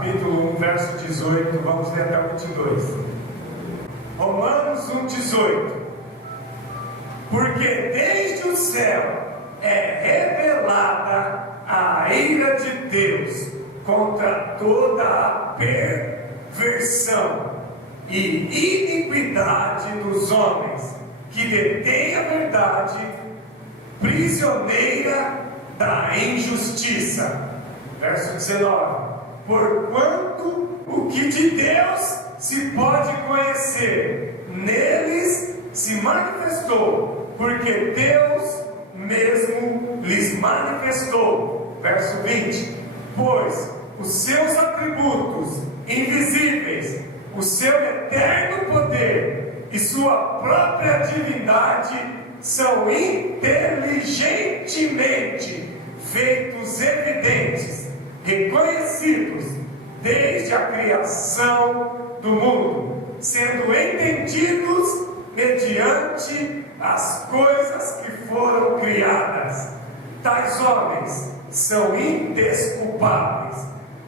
capítulo 1, verso 18, vamos ler até o 22. Romanos 1, 18. Porque desde o céu é revelada a ira de Deus contra toda a perversão e iniquidade dos homens que detêm a verdade, prisioneira da injustiça. Verso 19. Porquanto o que de Deus se pode conhecer, neles se manifestou, porque Deus mesmo lhes manifestou. Verso 20. Pois os seus atributos invisíveis, o seu eterno poder e sua própria divindade são inteligentemente feitos evidentes, reconhecidos desde a criação do mundo, sendo entendidos mediante as coisas que foram criadas. Tais homens são indesculpáveis,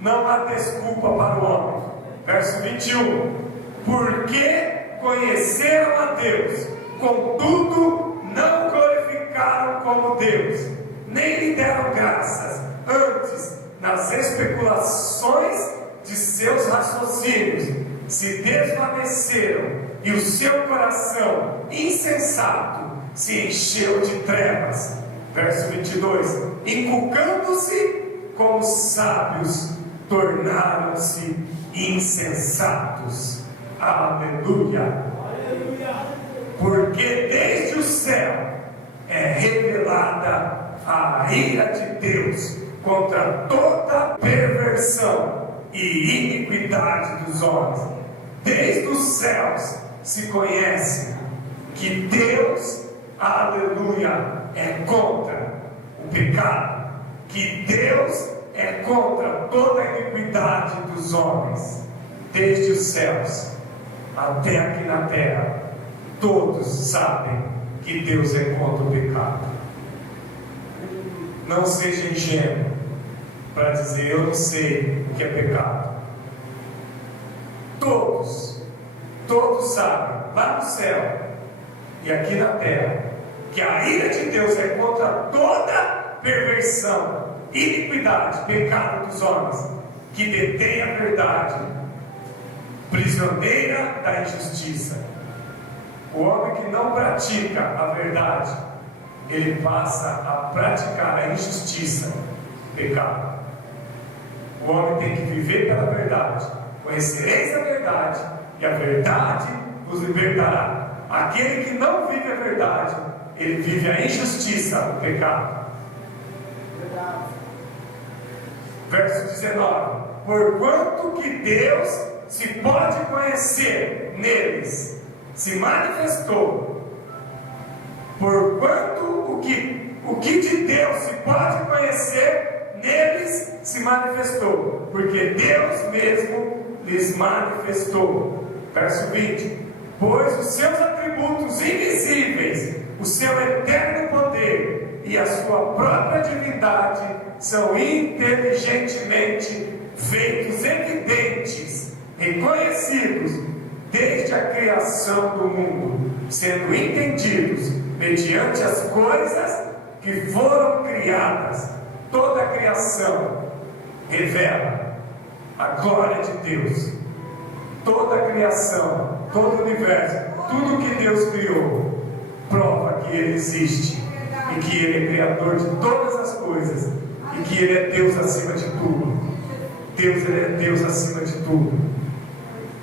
não há desculpa para o homem. Verso 21. Porque conheceram a Deus, contudo não glorificaram como Deus, nem lhe deram graças, antes nas especulações de seus raciocínios se desvaneceram, e o seu coração insensato se encheu de trevas. Verso 22. Inculcando-se como sábios, tornaram-se insensatos. Aleluia. Porque desde o céu é revelada a ira de Deus contra toda perversão e iniquidade dos homens. Desde os céus se conhece que Deus, aleluia, é contra o pecado, que Deus é contra toda a iniquidade dos homens. Desde os céus até aqui na terra, todos sabem que Deus é contra o pecado. Não seja ingênuo para dizer eu não sei o que é pecado. Todos sabem, lá no céu e aqui na terra, que a ira de Deus é contra toda perversão, iniquidade, pecado dos homens, que detém a verdade, prisioneira da injustiça. O homem que não pratica a verdade, ele passa a praticar a injustiça, pecado. O homem tem que viver pela verdade. Conhecereis a verdade, e a verdade vos libertará. Aquele que não vive a verdade, ele vive a injustiça, o pecado. Verso 19. Porquanto que Deus se pode conhecer neles, se manifestou. Porquanto o que de Deus se pode conhecer, neles se manifestou, porque Deus mesmo lhes manifestou. Verso 20. Pois os seus atributos invisíveis, o seu eterno poder e a sua própria divindade são inteligentemente feitos evidentes, reconhecidos desde a criação do mundo, sendo entendidos mediante as coisas que foram criadas. Toda a criação revela a glória de Deus. Toda a criação, todo o universo, tudo que Deus criou, prova que Ele existe e que Ele é Criador de todas as coisas e que Ele é Deus acima de tudo. Ele é Deus acima de tudo.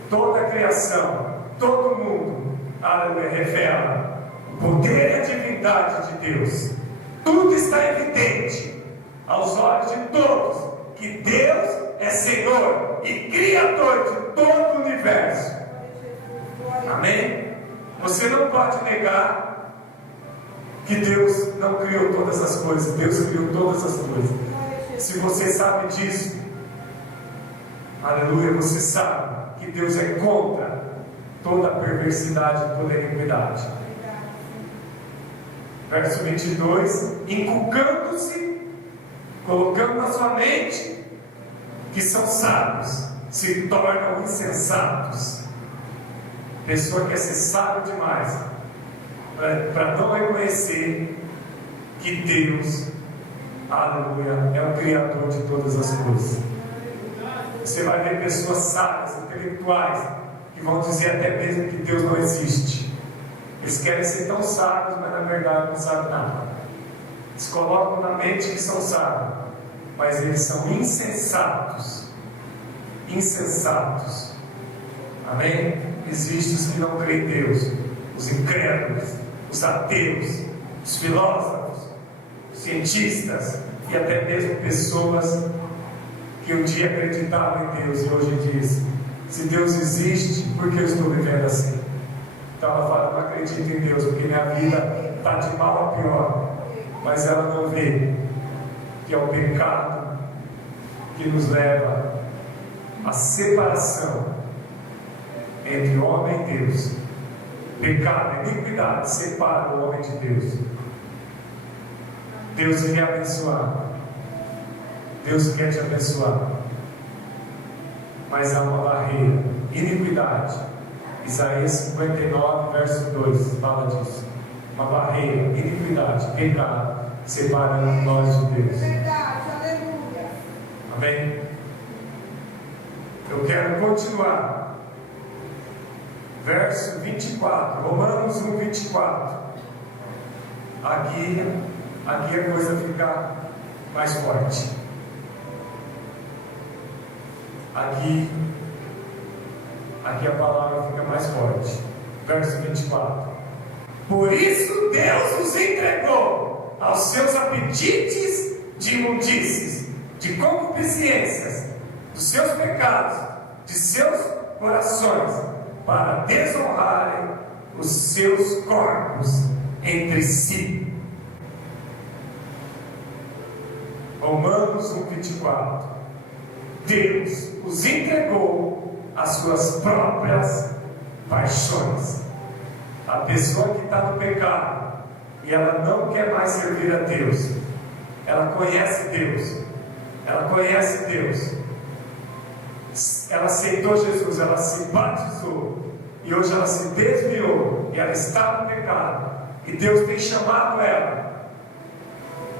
Toda a criação, todo mundo, aleluia, revela o poder e a divindade de Deus. Tudo está evidente aos olhos de todos que Deus é Senhor e Criador de todo o universo. Amém? Você não pode negar que Deus não criou todas as coisas. Deus criou todas as coisas. Se você sabe disso, aleluia, você sabe que Deus é contra toda a perversidade, toda a iniquidade. Verso 22. Inculcando-se, colocando na sua mente que são sábios se tornam insensatos. A pessoa quer ser sábio demais para não reconhecer que Deus, aleluia, é o Criador de todas as coisas. Você vai ver pessoas sábias, intelectuais, que vão dizer até mesmo que Deus não existe. Eles querem ser tão sábios, mas na verdade não sabem nada. Eles colocam na mente que são sábios, mas eles são insensatos. Insensatos. Amém? Existem os que não creem em Deus, os incrédulos, os ateus, os filósofos, os cientistas e até mesmo pessoas que um dia acreditavam em Deus e hoje dizem: se Deus existe, por que eu estou vivendo assim? Então ela fala: não acredito em Deus porque minha vida está de mal a pior. Mas ela não vê que é o pecado que nos leva à separação entre o homem e Deus. Pecado, iniquidade, separa o homem de Deus. Deus quer abençoar. Deus quer te abençoar. Mas há uma barreira, iniquidade. Isaías 59, verso 2 fala disso. Uma barreira, iniquidade, pecado, separando nós de Deus. Amém? Eu quero continuar. Verso 24, Romanos 1, 24. Aqui a coisa fica mais forte. Aqui a palavra fica mais forte. Verso 24. Por isso Deus os entregou aos seus apetites de imundícies, de concupiscências, dos seus pecados, de seus corações, para desonrarem os seus corpos entre si. Romanos 1, 24. Deus os entregou às suas próprias paixões. A pessoa que está no pecado e ela não quer mais servir a Deus, ela conhece Deus, ela aceitou Jesus, ela se batizou e hoje ela se desviou e ela está no pecado e Deus tem chamado ela,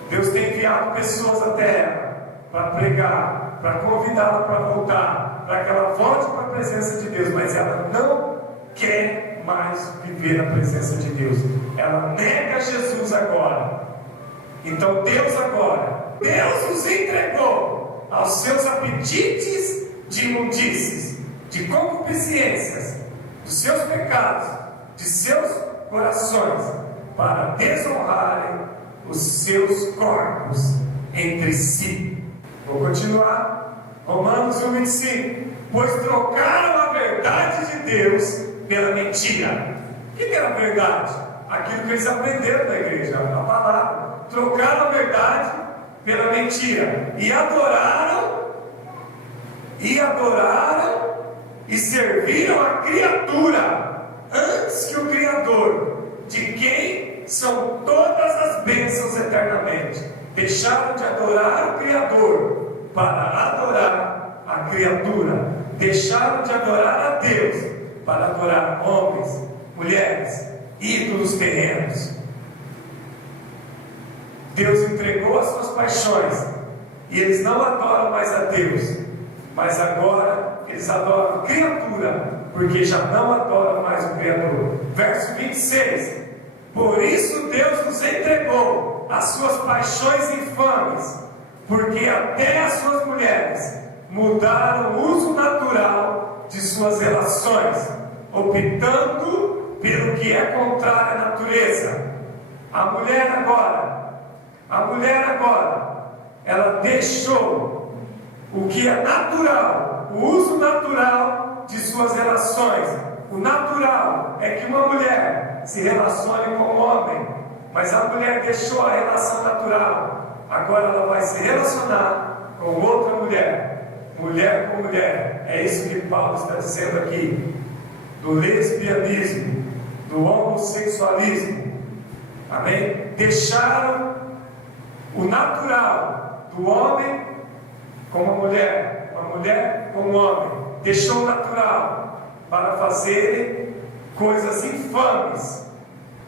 Deus tem enviado pessoas até ela para pregar, para convidá-la para voltar, para que ela volte para a presença de Deus, mas ela não quer mais viver na presença de Deus. Ela nega Jesus agora. Então Deus os entregou aos seus apetites de imundícies, de concupiscências, dos seus pecados, de seus corações, para desonrarem os seus corpos entre si. Vou continuar. Romanos 1, 25. Pois trocaram a verdade de Deus pela mentira. O que era a verdade? Aquilo que eles aprenderam na igreja, a palavra. Trocaram a verdade pela mentira e adoraram e serviram a criatura antes que o Criador, de quem são todas as bênçãos eternamente. Deixaram de adorar o Criador para adorar a criatura. Deixaram de adorar a Deus para adorar homens, mulheres, ídolos terrenos. Deus entregou as suas paixões e eles não adoram mais a Deus, mas agora eles adoram a criatura, porque já não adoram mais o Criador. Verso 26. Por isso Deus nos entregou as suas paixões infames, porque até as suas mulheres mudaram o uso natural de suas relações, optando pelo que é contrário à natureza. A mulher agora, ela deixou o que é natural, o uso natural de suas relações. O natural é que uma mulher se relacione com um homem, mas a mulher deixou a relação natural. Agora ela vai se relacionar com outra mulher, mulher com mulher. É isso que Paulo está dizendo aqui, do lesbianismo, do homossexualismo. Amém? Deixaram o natural do homem como a mulher como homem, deixou o natural para fazerem coisas infames,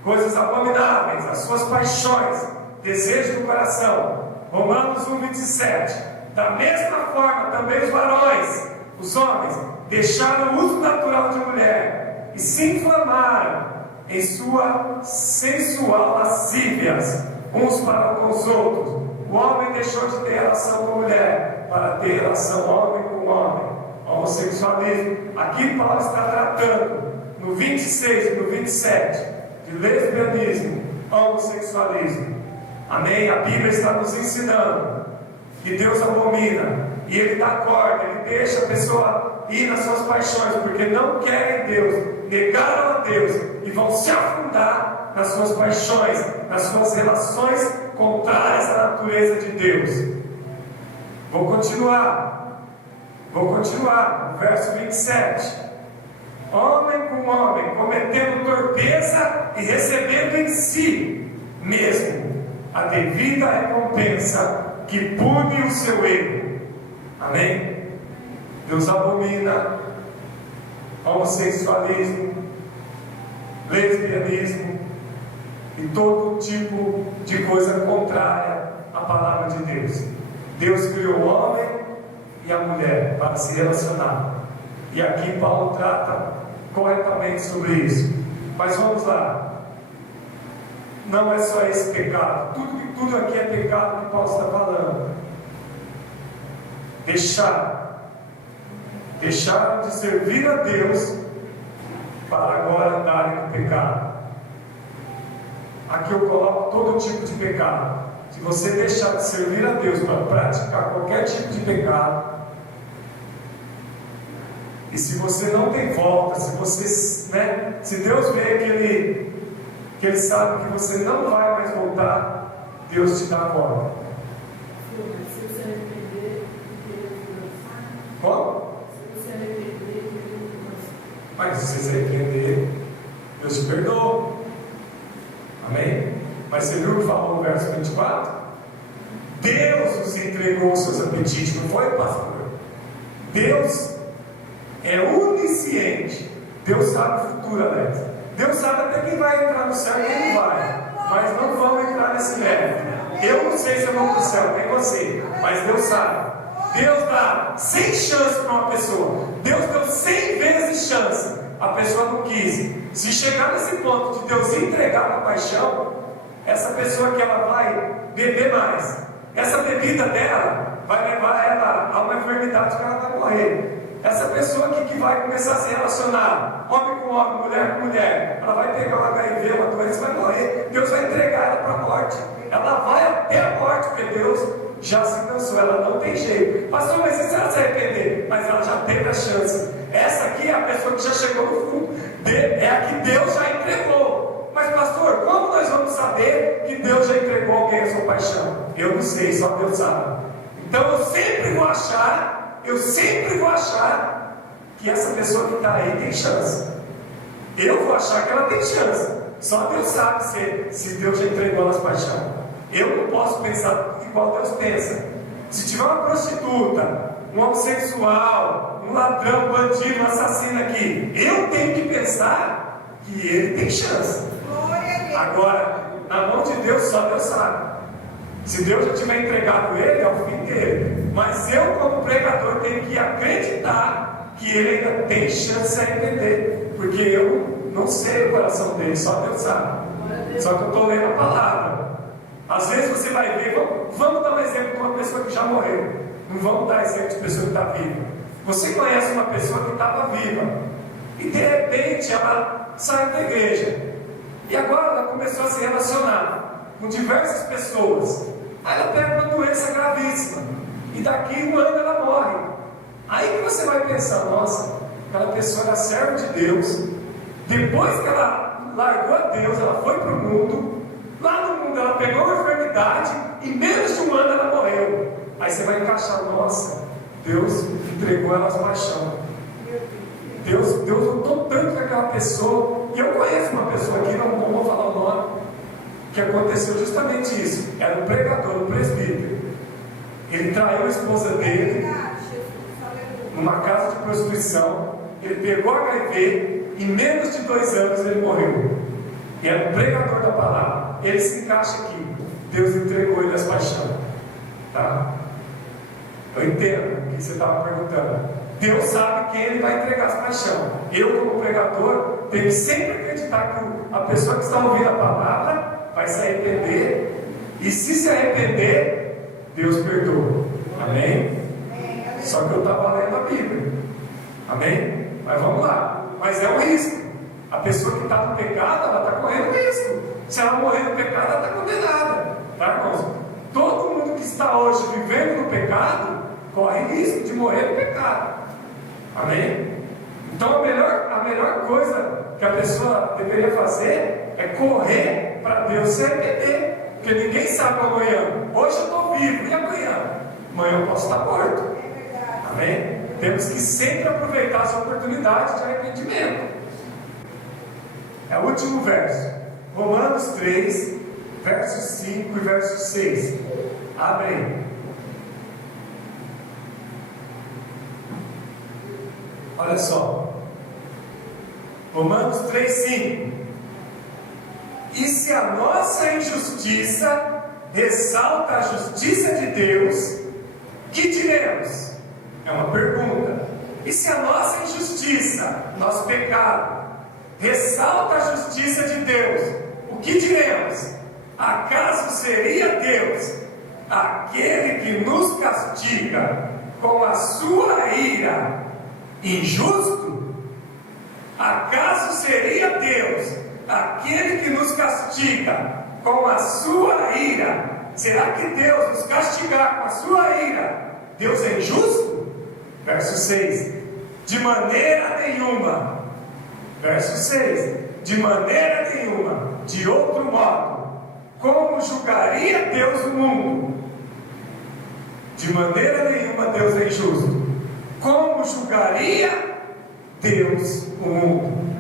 coisas abomináveis, as suas paixões, desejos do coração. Romanos 1,27. Da mesma forma também os varões, os homens, deixaram o uso natural de mulher e se inflamaram em sua sensual lascívias uns para com os outros. O homem deixou de ter relação com a mulher para ter relação homem com homem. Homossexualismo. Aqui Paulo está tratando no 26 e no 27 de lesbianismo, homossexualismo. Amém? A Bíblia está nos ensinando que Deus abomina e Ele dá corda, Ele deixa a pessoa ir nas suas paixões, porque não querem Deus, negaram a Deus e vão se afundar nas suas paixões, nas suas relações contrárias à natureza de Deus. Vou continuar, no verso 27. Homem com homem, cometendo torpeza e recebendo em si mesmo a devida recompensa que pune o seu erro. Amém? Deus abomina homossexualismo, lesbianismo e todo tipo de coisa contrária à palavra de Deus. Deus criou o homem e a mulher para se relacionar. E aqui Paulo trata corretamente sobre isso. Mas vamos lá. Não é só esse pecado. Tudo aqui é pecado que Paulo está falando. Deixaram de servir a Deus para agora andarem no pecado. Aqui eu coloco todo tipo de pecado. Se você deixar de servir a Deus para praticar qualquer tipo de pecado, e se você não tem volta, se Deus vê que Ele sabe que você não vai mais voltar, Deus te dá a volta. Se você arrepender, Como? se você arrepender, Mas se você se arrepender, Deus te perdoa. Amém? Mas você viu o que falou no verso 24? Deus nos entregou os seus apetites, não foi, pastor? Deus é onisciente. Deus sabe o futuro, Alex. Deus sabe até quem vai entrar no céu e quem não vai. Mas não vamos entrar nesse mérito. Eu não sei se eu vou para o céu, nem você. Mas Deus sabe. Deus dá 100 chances para uma pessoa. Deus deu 100 vezes chance. A pessoa não quis. Se chegar nesse ponto de Deus entregar a paixão, essa pessoa que ela vai beber mais, essa bebida dela vai levar ela a uma enfermidade que ela vai morrer. Essa pessoa que vai começar a se relacionar, homem com homem, mulher com mulher, ela vai pegar um HIV, uma doença, vai morrer. Deus vai entregar ela para a morte. Ela vai até a morte, porque Deus já se cansou, ela não tem jeito. Pastor, mas e se ela se arrepender? Mas ela já teve a chance. Essa aqui é a pessoa que já chegou no fundo. É a que Deus já entregou. Mas pastor, como nós vamos saber que Deus já entregou alguém a sua paixão? Eu não sei, só Deus sabe. Então eu sempre vou achar que essa pessoa que está aí tem chance. Eu vou achar que ela tem chance. Só Deus sabe se Deus já entregou as paixões. Eu não posso pensar igual Deus pensa. Se tiver uma prostituta, um homossexual, um ladrão, um bandido, um assassino aqui, eu tenho que pensar que ele tem chance. Agora, na mão de Deus, só Deus sabe. Se Deus já tiver entregado ele, é o fim dele. Mas eu, como pregador, tenho que acreditar que ele ainda tem chance de se arrepender. Porque eu não sei o coração dele, só Deus sabe. Só que eu estou lendo a palavra. Às vezes você vai ver, vamos dar um exemplo de uma pessoa que já morreu. Não vamos dar exemplo de pessoa que está viva. Você conhece uma pessoa que estava viva e de repente ela sai da igreja. E agora ela começou a se relacionar com diversas pessoas. Aí ela pega uma doença gravíssima. E daqui um ano ela morre. Aí que você vai pensar, nossa, aquela pessoa era serva de Deus. Depois que ela largou a Deus, ela foi para o mundo. Lá no mundo ela pegou uma enfermidade. E em menos de um ano ela morreu. Aí você vai encaixar, nossa, Deus entregou ela as paixões. Deus lutou tanto com aquela pessoa. E eu conheço uma pessoa aqui, não vou falar o nome, que aconteceu justamente isso. Era um pregador, um presbítero. Ele traiu a esposa dele numa casa de prostituição. Ele pegou HIV, em menos de 2 anos ele morreu. E era um pregador da palavra. Ele se encaixa aqui. Deus entregou ele às paixões. Tá? Eu entendo o que você estava perguntando. Deus sabe quem ele vai entregar as paixões. Eu, como pregador, tenho que sempre acreditar que a pessoa que está ouvindo a palavra vai se arrepender. E se arrepender, Deus perdoa. Amém? Só que eu estava lendo a Bíblia. Amém? Mas vamos lá. Mas é um risco. A pessoa que está no pecado, ela está correndo risco. Se ela morrer no pecado, ela está condenada. Tá, irmãos? Todo mundo que está hoje vivendo no pecado, corre risco de morrer no pecado. Amém? Então a melhor coisa que a pessoa deveria fazer é correr para Deus se arrepender. Porque ninguém sabe amanhã. Hoje eu estou vivo, e amanhã? Amanhã eu posso estar morto. Amém? Temos que sempre aproveitar as oportunidades de arrependimento. É o último verso. Romanos 3, versos 5 e verso 6. Abre aí. Olha só. Romanos 3, 5. E se a nossa injustiça ressalta a justiça de Deus, que diremos? É uma pergunta. E se a nossa injustiça, nosso pecado, ressalta a justiça de Deus, o que diremos? Acaso seria Deus aquele que nos castiga com a sua ira injusto? Acaso seria Deus aquele que nos castiga com a sua ira? Será que Deus nos castigar com a sua ira, Deus é injusto? Verso 6. De maneira nenhuma. Verso 6. De maneira nenhuma. De outro modo, como julgaria Deus o mundo? De maneira nenhuma Deus é injusto. Como julgaria Deus o mundo?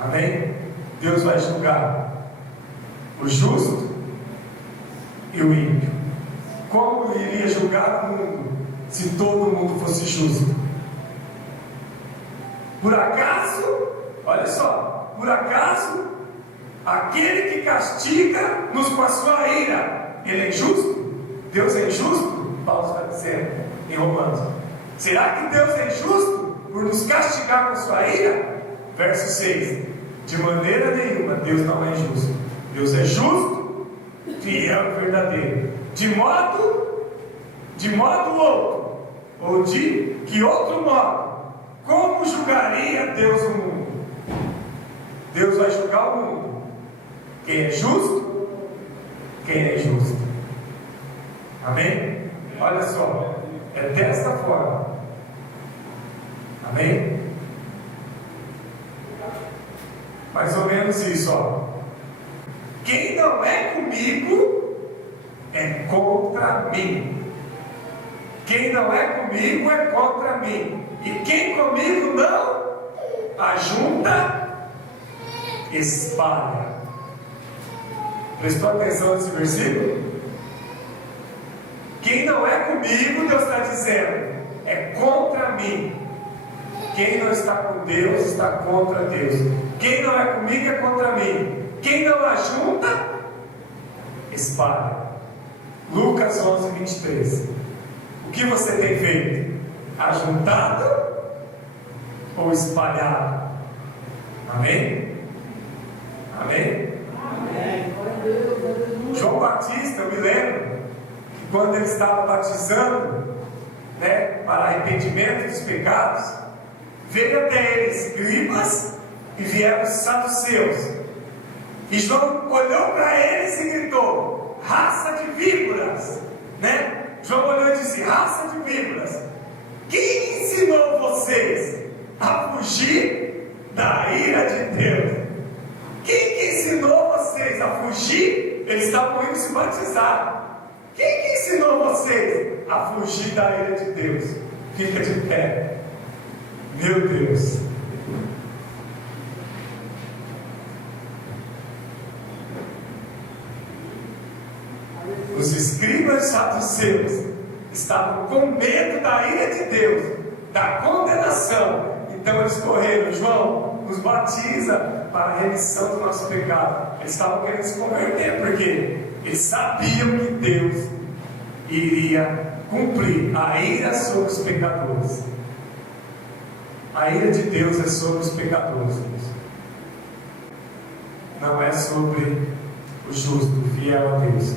Amém? Deus vai julgar o justo e o ímpio. Como iria julgar o mundo se todo mundo fosse justo? Por acaso, olha só, por acaso, aquele que castiga-nos com a sua ira, ele é injusto? Deus é injusto? Paulo está dizendo em Romanos. Será que Deus é injusto por nos castigar com a sua ira? Verso 6. De maneira nenhuma, Deus não é injusto. Deus é justo, fiel e verdadeiro. De modo outro, ou de que outro modo? Como julgaria Deus o mundo? Deus vai julgar o mundo. Quem é justo, quem é injusto. Amém? Olha só, é desta forma. Amém? Mais ou menos isso, ó. Quem não é comigo é contra mim. Quem não é comigo é contra mim. E quem comigo não ajunta, espalha. Prestou atenção nesse versículo? Quem não é comigo, Deus está dizendo, é contra mim. Quem não está com Deus está contra Deus. Quem não é comigo é contra mim. Quem não ajunta, espalha. Lucas 11, 23. O que você tem feito? Ajuntado ou espalhado? Amém? Amém? Amém. João Batista, eu me lembro que quando ele estava batizando, para arrependimento dos pecados, veio até ele escribas e vieram os saduceus. E João olhou para eles e gritou: raça de víboras, João olhou e disse: raça de víboras, quem ensinou vocês a fugir da ira de Deus? Quem que ensinou vocês a fugir? Eles estavam indo se batizar. Quem que ensinou vocês a fugir da ira de Deus? Fica de pé. Meu Deus. Os escribas e saduceus estavam com medo da ira de Deus, da condenação. Então eles correram: João, nos batiza para a remissão do nosso pecado. Eles estavam querendo se converter, porque eles sabiam que Deus iria cumprir a ira sobre os pecadores. A ira de Deus é sobre os pecadores, não é sobre o justo, fiel a Deus.